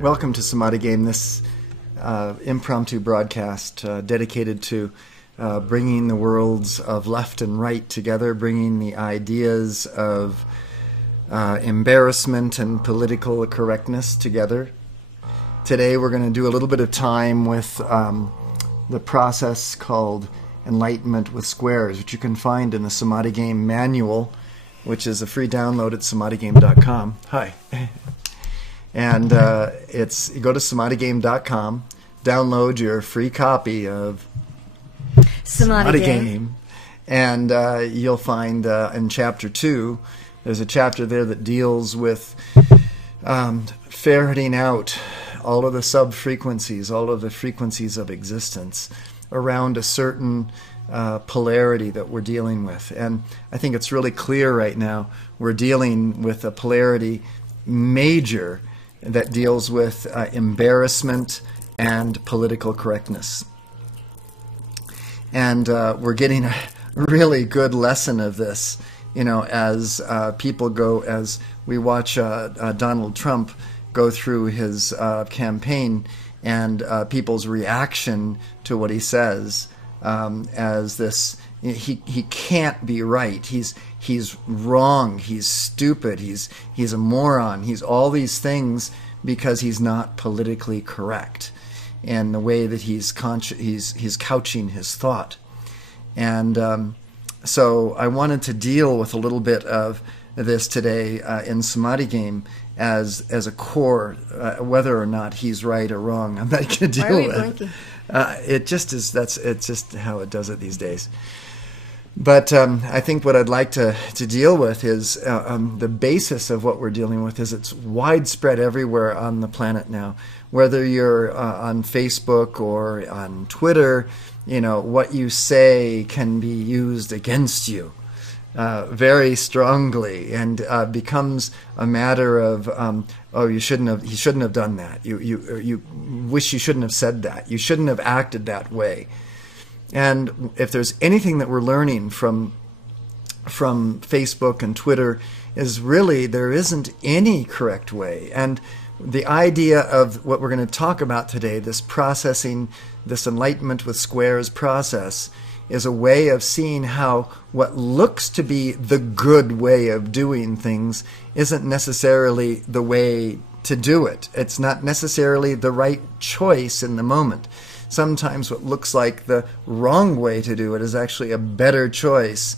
Welcome to Samadhi Game, this impromptu broadcast dedicated to bringing the worlds of left and right together, bringing the ideas of embarrassment and political correctness together. Today we're going to do a little bit of time with the process called Enlightenment with Squares, which you can find in the Samadhi Game manual, which is a free download at samadhigame.com. Hi. And you go to samadhigame.com, download your free copy of Samadhi Game, and you'll find in Chapter 2, there's a chapter there that deals with ferreting out all of the sub-frequencies, all of the frequencies of existence around a certain polarity that we're dealing with. And I think it's really clear right now we're dealing with a polarity major that deals with embarrassment and political correctness. And we're getting a really good lesson of this, as people go, as we watch Donald Trump go through his campaign and people's reaction to what he says as this, he can't be right. He's wrong. He's stupid. He's a moron. He's all these things because he's not politically correct in the way that he's couching his thought. And so I wanted to deal with a little bit of this today in Samadhi Game as a core, whether or not he's right or wrong. I'm not going to deal with it. It's just how it does it these days. But I think what I'd like to deal with is the basis of what we're dealing with is it's widespread everywhere on the planet now. Whether you're on Facebook or on Twitter, what you say can be used against you very strongly, and becomes a matter of he shouldn't have done that. You wish you shouldn't have said that. You shouldn't have acted that way. And if there's anything that we're learning from Facebook and Twitter is really there isn't any correct way. And the idea of what we're going to talk about today, this processing, this enlightenment with squares process, is a way of seeing how what looks to be the good way of doing things isn't necessarily the way to do it. It's not necessarily the right choice in the moment. Sometimes what looks like the wrong way to do it is actually a better choice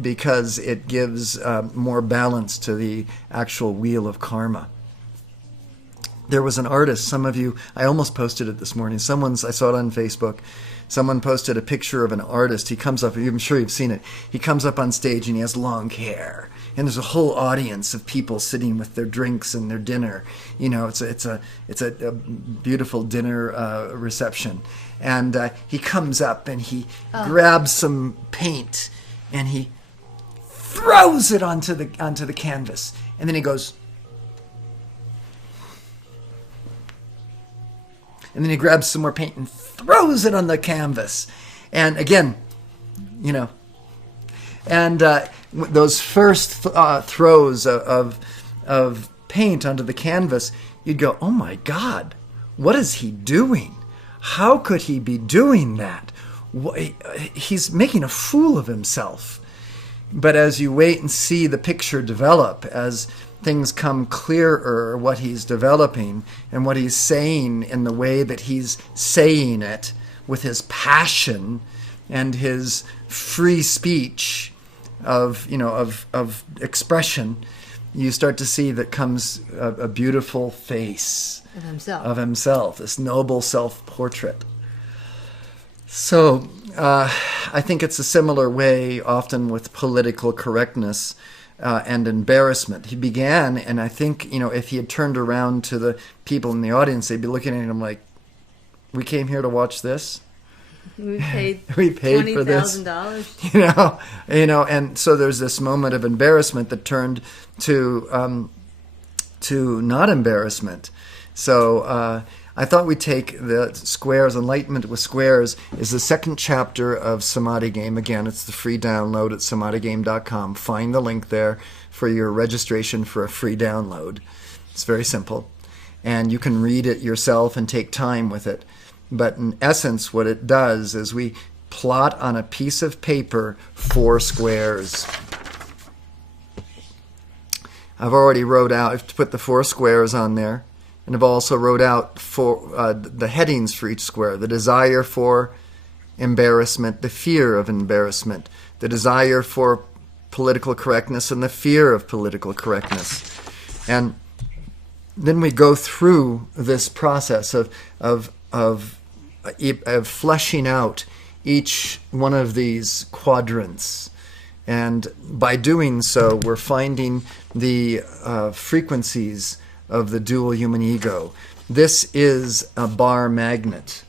because it gives more balance to the actual wheel of karma. There was an artist, some of you, I almost posted it this morning. I saw it on Facebook. Someone posted a picture of an artist. He comes up, I'm sure you've seen it. He comes up on stage and he has long hair. And there's a whole audience of people sitting with their drinks and their dinner. It's a beautiful dinner reception. And he comes up and he grabs some paint and he throws it onto the canvas. And then he goes, and then he grabs some more paint and throws it on the canvas. And again, and those first throws of paint onto the canvas, you'd go, oh my God, what is he doing? How could he be doing that? He's making a fool of himself. But as you wait and see the picture develop, as things come clearer, what he's developing and what he's saying in the way that he's saying it with his passion and his free speech of expression, you start to see that comes a beautiful face of himself, this noble self-portrait. So I think it's a similar way often with political correctness and embarrassment. He began, and I think, if he had turned around to the people in the audience, they'd be looking at him like, we came here to watch this? We paid for this. $20,000. And so there's this moment of embarrassment that turned to not embarrassment. So I thought we'd take the squares, Enlightenment with Squares is the second chapter of Samadhi Game. Again, it's the free download at samadhigame.com. Find the link there for your registration for a free download. It's very simple. and you can read it yourself and take time with it. But in essence, what it does is we plot on a piece of paper 4 squares. I've already wrote out, I've put the 4 squares on there, and I've also wrote out the headings for each square: the desire for embarrassment, the fear of embarrassment, the desire for political correctness, and the fear of political correctness. And then we go through this process of fleshing out each one of these quadrants. And by doing so, we're finding the frequencies of the dual human ego. This is a bar magnet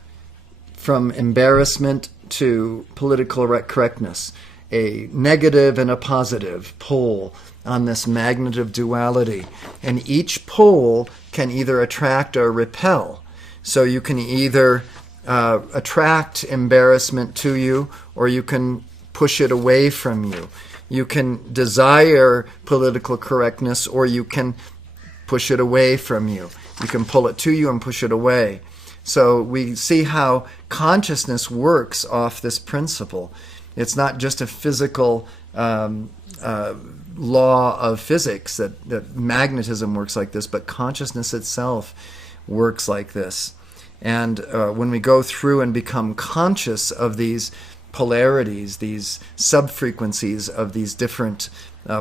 from embarrassment to political correctness, a negative and a positive pole on this magnet of duality. And each pole can either attract or repel. So you can either attract embarrassment to you, or you can push it away from you. You can desire political correctness, or you can push it away from you. You can pull it to you and push it away. So we see how consciousness works off this principle. It's not just a physical law of physics that magnetism works like this, but consciousness itself works like this. And when we go through and become conscious of these polarities, these sub-frequencies of these different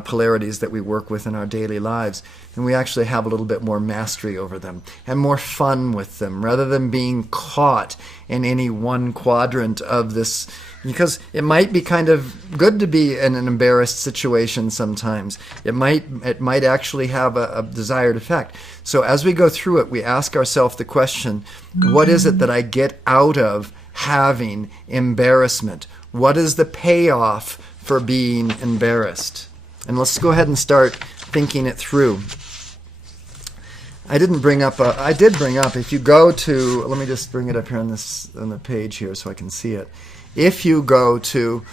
polarities that we work with in our daily lives, and we actually have a little bit more mastery over them and more fun with them, rather than being caught in any one quadrant of this. Because it might be kind of good to be in an embarrassed situation sometimes. It might actually have a desired effect. So as we go through it, we ask ourselves the question, what is it that I get out of having embarrassment? What is the payoff for being embarrassed? And let's go ahead and start thinking it through. I did bring up, if you go to, let me just bring it up here on the page here so I can see it. If you go to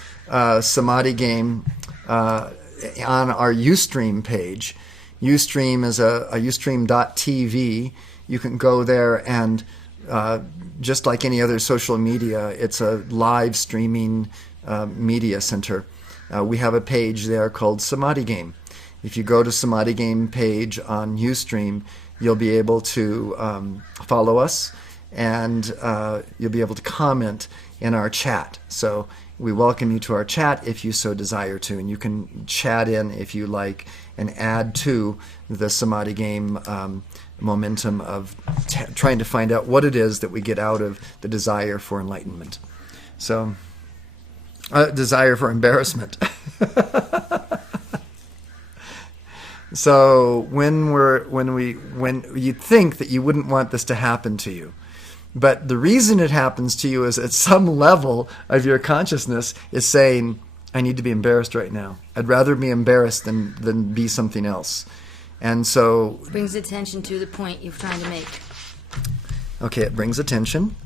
Samadhi Game on our Ustream page, Ustream is a Ustream.tv. You can go there and just like any other social media, it's a live streaming media center. We have a page there called Samadhi Game. If you go to Samadhi Game page on Ustream, you'll be able to follow us, and you'll be able to comment in our chat. So we welcome you to our chat if you so desire to, and you can chat in if you like and add to the Samadhi Game momentum of trying to find out what it is that we get out of the desire for enlightenment. So, desire for embarrassment. So when you think that you wouldn't want this to happen to you, but the reason it happens to you is at some level of your consciousness is saying, I need to be embarrassed right now. I'd rather be embarrassed than be something else. And so brings attention to the point you're trying to make. Okay, it brings attention.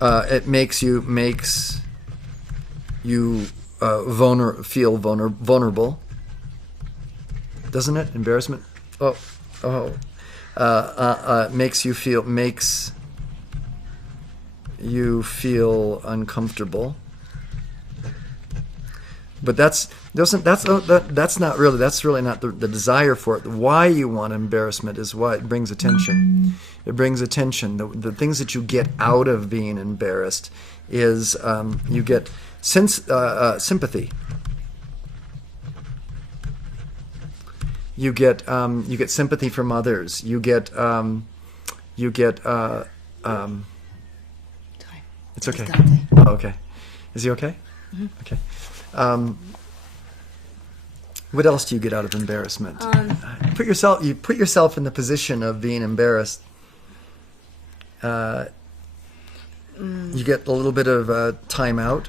It makes you feel vulnerable, doesn't it? Embarrassment. Makes you feel uncomfortable. But that's really not the desire for it. Why you want embarrassment is why it brings attention. It brings attention. The things that you get out of being embarrassed is you get sympathy. You get sympathy from others. You get It's okay. Oh, okay. Is he okay? Mm-hmm. Okay. What else do you get out of embarrassment? You put yourself in the position of being embarrassed. You get a little bit of time out.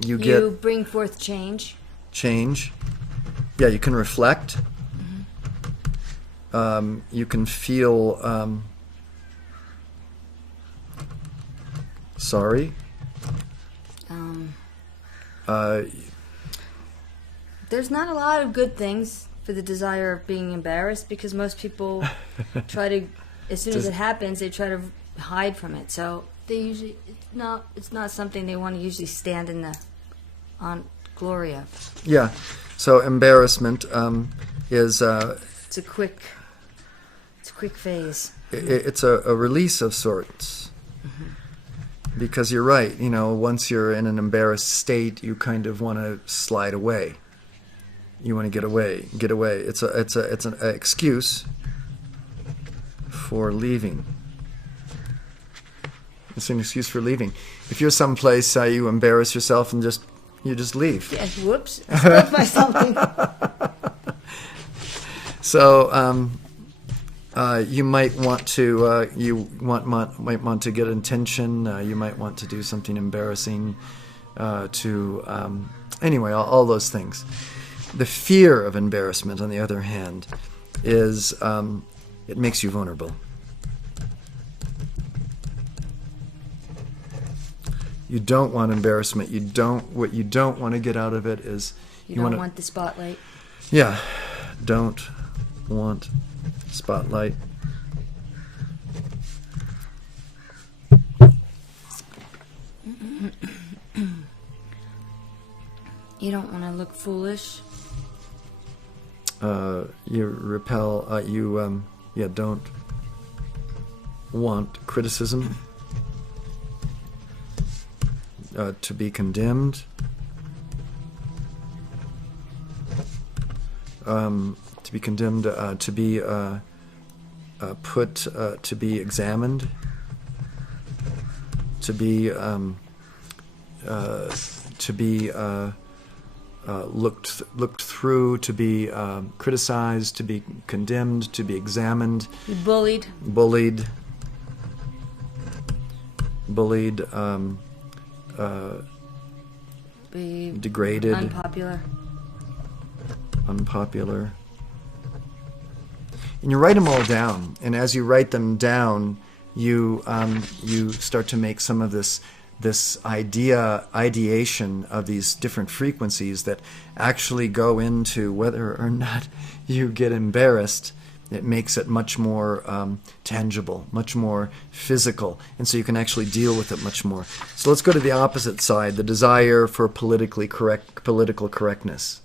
You bring forth change. Change. Yeah, you can reflect. Mm-hmm. You can feel sorry. There's not a lot of good things for the desire of being embarrassed, because most people try to, as soon as it happens, they try to hide from it. So they usually, it's not something they want to usually stand in the on glory of. Yeah. So embarrassment is It's a quick phase. it's a release of sorts. Because you're right, once you're in an embarrassed state, you kind of want to slide away. You want to get away. It's an excuse for leaving. It's an excuse for leaving. If you're someplace, you embarrass yourself and you just leave. Yeah, whoops! I spilled my something. So you might want to might want to get attention. You might want to do something embarrassing. Anyway, all those things. The fear of embarrassment, on the other hand, is it makes you vulnerable. You don't want embarrassment. What you don't want to get out of it is you don't want the spotlight. Yeah, don't want spotlight. You don't want to look foolish. You repel. Don't want criticism. To be condemned. To be condemned. To be put. To be examined. To be. Looked through, to be criticized, to be condemned, to be examined, Bullied, degraded, unpopular. And you write them all down, and as you write them down, you start to make some of this ideation of these different frequencies that actually go into whether or not you get embarrassed. It makes it much more tangible, much more physical, and so you can actually deal with it much more. So let's go to the opposite side, the desire for political correctness.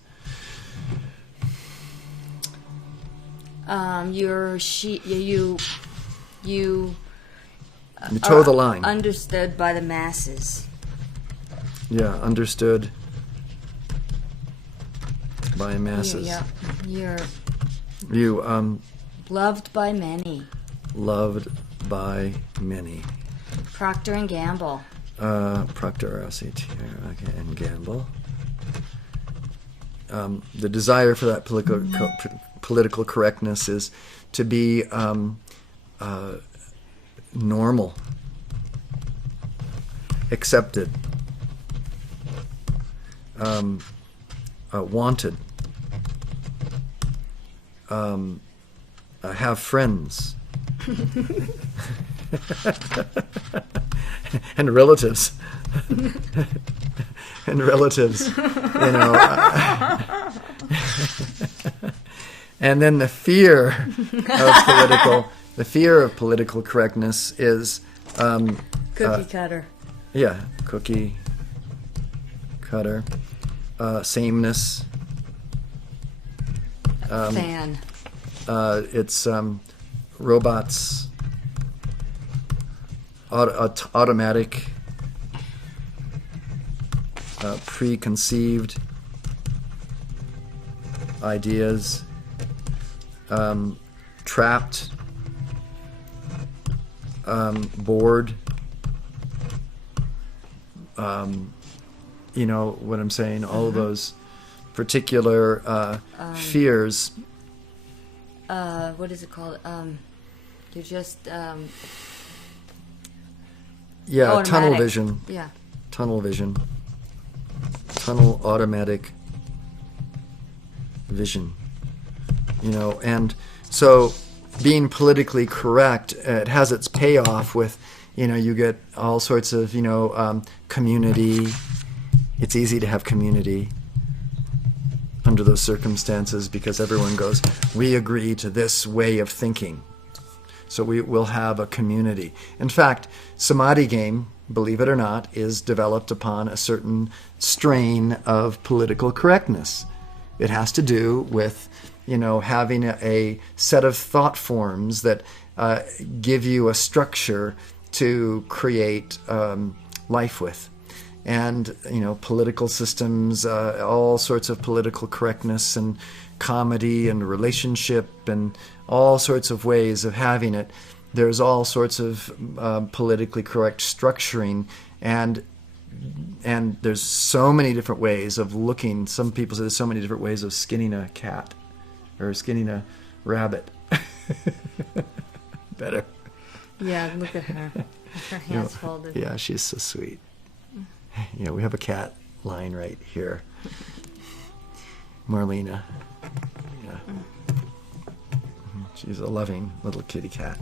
You toe the line. Understood by the masses. Yeah, understood by masses. You're loved by many. Loved by many. Procter and Gamble. Procter, okay, and Gamble. The desire for that political correctness is to be normal, accepted, wanted, have friends, and relatives, and then the fear of political correctness is Cookie cutter. Yeah, cookie cutter. Sameness. Fan. It's robots. Automatic. Preconceived ideas. Trapped. Bored. You know what I'm saying? All of those particular fears. What is it called? You're just automatic. Tunnel vision. Yeah. Tunnel vision. Tunnel automatic vision. And so being politically correct, it has its payoff with, you get all sorts of, community. It's easy to have community. under those circumstances because everyone goes, we agree to this way of thinking. So we will have a community. In fact, Samadhi game, believe it or not, is developed upon a certain strain of political correctness. It has to do with, having a set of thought forms that give you a structure to create life with. And, political systems, all sorts of political correctness and comedy and relationship and all sorts of ways of having it. There's all sorts of politically correct structuring, and there's so many different ways of looking. Some people say there's so many different ways of skinning a cat or skinning a rabbit. Better. Yeah, look at her. Her hands folded. Yeah, she's so sweet. We have a cat lying right here. Marlena. Yeah. She's a loving little kitty cat.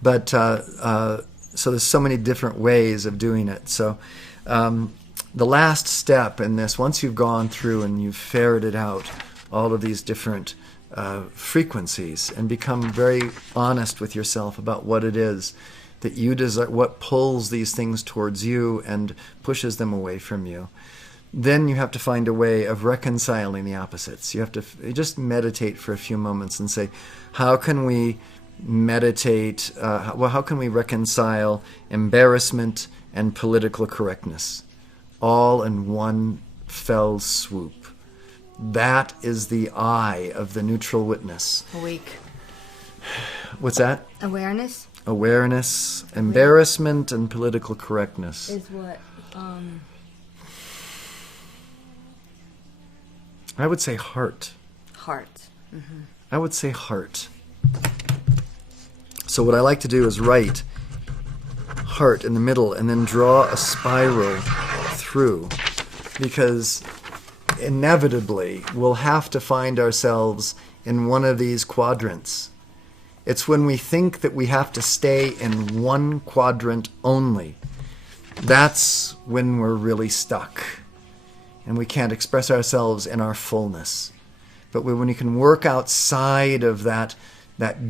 But so there's so many different ways of doing it. So the last step in this, once you've gone through and you've ferreted out all of these different frequencies and become very honest with yourself about what it is that you desire, what pulls these things towards you and pushes them away from you, then you have to find a way of reconciling the opposites. You have to just meditate for a few moments and say, how can we meditate, how can we reconcile embarrassment and political correctness all in one fell swoop? That is the eye of the neutral witness. Awake. What's that? Awareness? Awareness, embarrassment, and political correctness. Is what? I would say heart. Heart. Mm-hmm. I would say heart. So what I like to do is write heart in the middle and then draw a spiral through, because inevitably we'll have to find ourselves in one of these quadrants. It's when we think that we have to stay in one quadrant only. That's when we're really stuck and we can't express ourselves in our fullness. But when you can work outside of that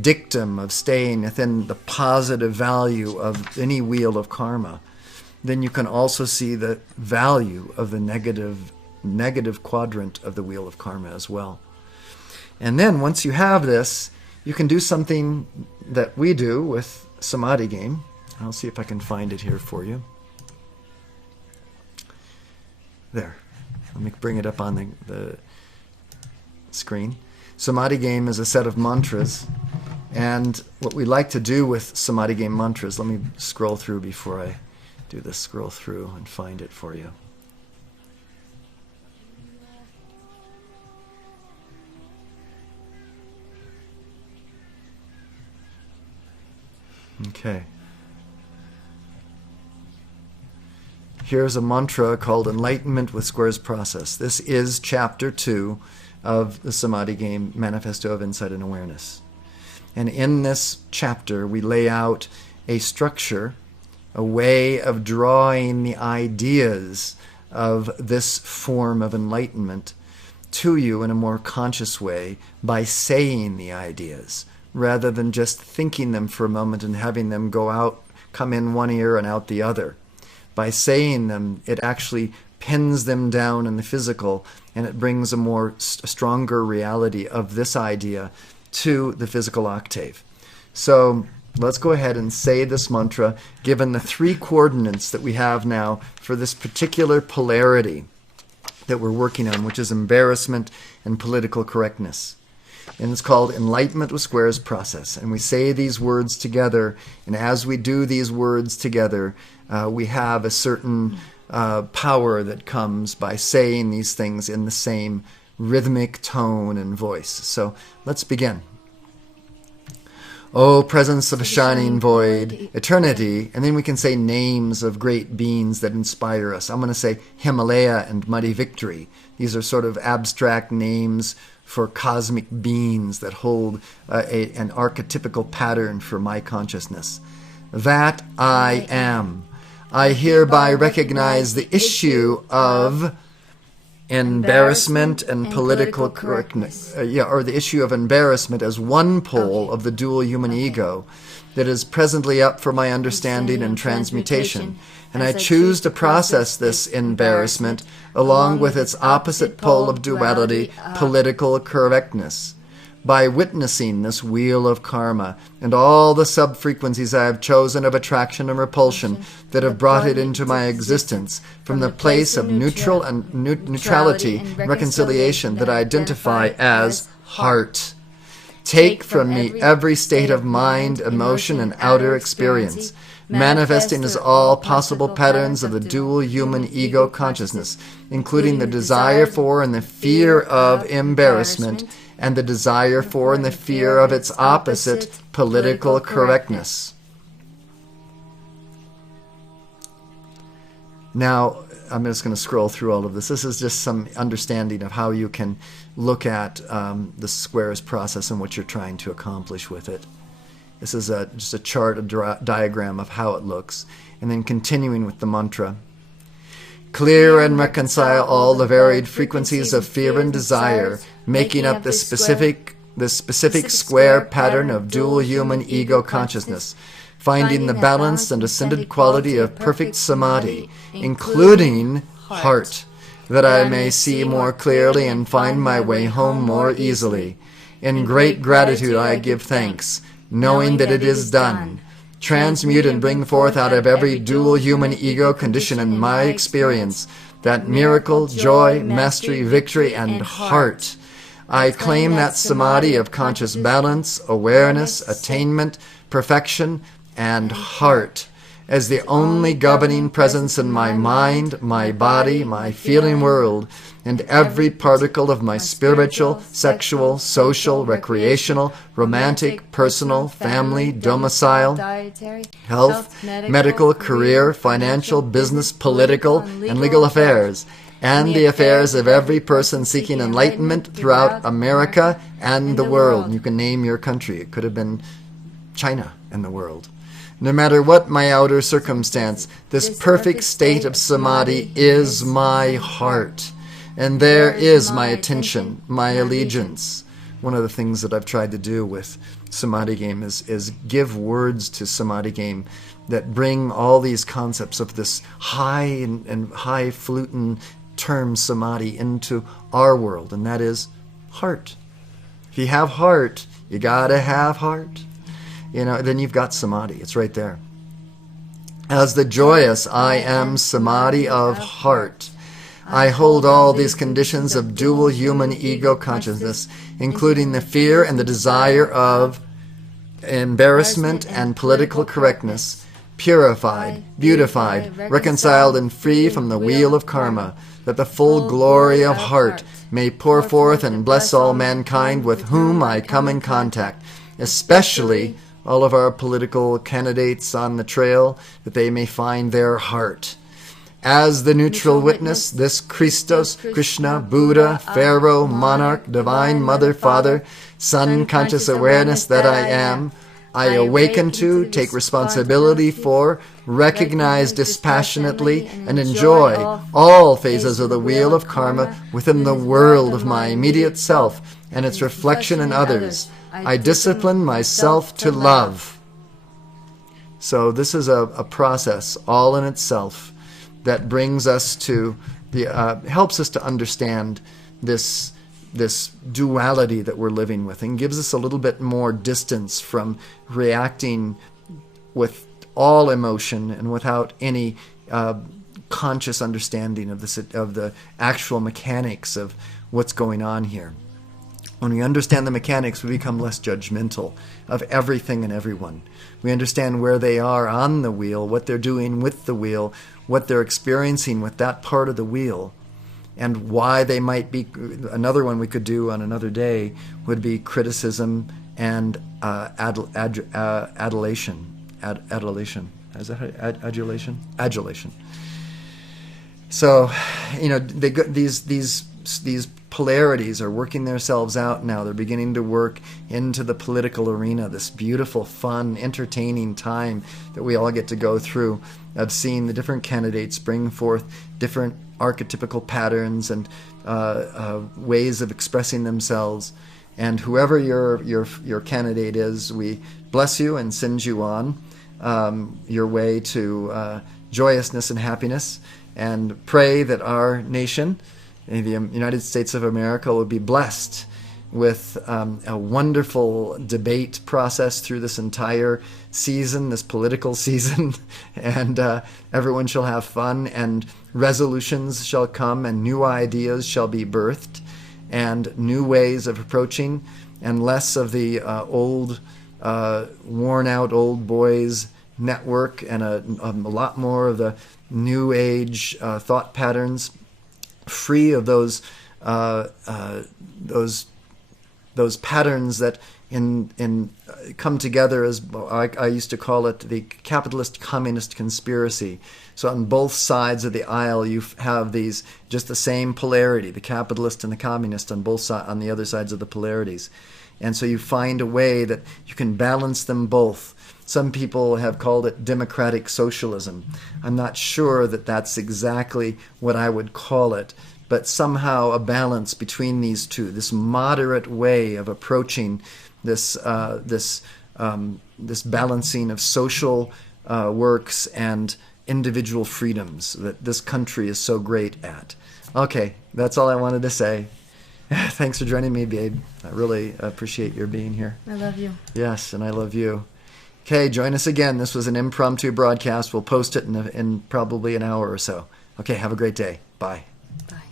dictum of staying within the positive value of any wheel of karma, then you can also see the value of the negative quadrant of the wheel of karma as well. And then once you have this, you can do something that we do with Samadhi game. I'll see if I can find it here for you. There. Let me bring it up on the screen. Samadhi game is a set of mantras. And what we like to do with Samadhi game mantras, let me scroll through before I do this, scroll through and find it for you. Okay. Here's a mantra called Enlightenment with Squares Process. This is chapter 2 of the Samadhi Game Manifesto of Insight and Awareness. And in this chapter, we lay out a structure, a way of drawing the ideas of this form of enlightenment to you in a more conscious way by saying the ideas, rather than just thinking them for a moment and having them go out, come in one ear and out the other. By saying them, it actually pins them down in the physical, and it brings a stronger reality of this idea to the physical octave. So let's go ahead and say this mantra, given the 3 coordinates that we have now for this particular polarity that we're working on, which is embarrassment and political correctness. And it's called Enlightenment with Squares Process. And we say these words together, and as we do these words together, we have a certain power that comes by saying these things in the same rhythmic tone and voice. So let's begin. O presence of a shining void, eternity, and then we can say names of great beings that inspire us. I'm going to say Himalaya and Muddy Victory. These are sort of abstract names for cosmic beings that hold an archetypical pattern for my consciousness. That I am. I hereby recognize the issue of embarrassment and political correctness. Or the issue of embarrassment as one pole of the dual human ego that is presently up for my understanding and transmutation. And I choose to process this embarrassment along with its opposite pole of duality, political correctness. By witnessing this wheel of karma and all the sub-frequencies I have chosen of attraction and repulsion that have brought it into my existence from the place of neutrality and reconciliation that I identify as heart. Take from me every state of mind, emotion, and outer experience, manifesting as all possible patterns of the dual human ego consciousness, including the desire for and the fear of embarrassment, and the desire for and the fear of its opposite, political correctness. Now, I'm just going to scroll through all of this. This is just some understanding of how you can look at the squares process and what you're trying to accomplish with it. This is just a chart, a diagram of how it looks. And then continuing with the mantra. Clear and reconcile all the varied frequencies of fear and desire, making up the specific square pattern of dual human ego consciousness, finding the balanced and ascended quality of perfect samadhi, including heart, that I may see more clearly and find my way home more easily. In great gratitude I give thanks, knowing that it is done. Transmute and bring forth out of every dual human ego condition in my experience that miracle, joy, mastery, victory, and heart. I claim that samadhi of conscious balance, awareness, attainment, perfection, and heart as the only governing presence in my mind, my body, my feeling world, and every particle of my spiritual, sexual, social, recreational, romantic, personal, family, domicile, health, medical, career, financial, business, political, and legal affairs, and the affairs of every person seeking enlightenment throughout America and the world. You can name your country. It could have been China and the world. No matter what my outer circumstance, this perfect state of samadhi is my heart. And there is my attention, my allegiance. One of the things that I've tried to do with Samadhi Game is give words to Samadhi Game that bring all these concepts of this high and highfalutin term samadhi into our world, and that is heart. If you have heart, you gotta have heart. Then you've got samadhi. It's right there. As the joyous I am samadhi of heart, I hold all these conditions of dual human ego consciousness, including the fear and the desire of embarrassment and political correctness, purified, beautified, reconciled, and free from the wheel of karma, that the full glory of heart may pour forth and bless all mankind with whom I come in contact, especially all of our political candidates on the trail, that they may find their heart. As the neutral witness, this Christos, Krishna, Buddha, Pharaoh, Monarch, Divine Mother, Father, Son, conscious awareness that I am, I awaken to, take responsibility for, recognize dispassionately, and enjoy all phases of the wheel of karma within the world of my immediate self and its reflection in others. I discipline myself to love. So this is a process all in itself that brings us to helps us to understand this duality that we're living with, and gives us a little bit more distance from reacting with all emotion and without any conscious understanding of the actual mechanics of what's going on here. When we understand the mechanics, we become less judgmental of everything and everyone. We understand where they are on the wheel, what they're doing with the wheel, what they're experiencing with that part of the wheel, and why they might be. Another one we could do on another day would be criticism and adulation. Is that adulation? Adulation. So, these polarities are working themselves out now. They're beginning to work into the political arena, this beautiful, fun, entertaining time that we all get to go through of seeing the different candidates bring forth different archetypical patterns and ways of expressing themselves. And whoever your candidate is, we bless you and send you on your way to joyousness and happiness, and pray that our nation, the United States of America, will be blessed with a wonderful debate process through this entire season, this political season, and everyone shall have fun, and resolutions shall come, and new ideas shall be birthed, and new ways of approaching, and less of the old, worn-out old boys network, and a lot more of the new age thought patterns, free of those patterns that come together as I used to call it the capitalist communist conspiracy. So on both sides of the aisle, you have these just the same polarity, the capitalist and the communist on both on the other sides of the polarities. And so you find a way that you can balance them both. Some people have called it democratic socialism. I'm not sure that that's exactly what I would call it, but somehow a balance between these two, this moderate way of approaching this balancing of social works and individual freedoms that this country is so great at. Okay, that's all I wanted to say. Thanks for joining me, babe. I really appreciate your being here. I love you. Yes, and I love you. Okay, join us again. This was an impromptu broadcast. We'll post it in probably an hour or so. Okay, have a great day. Bye. Bye.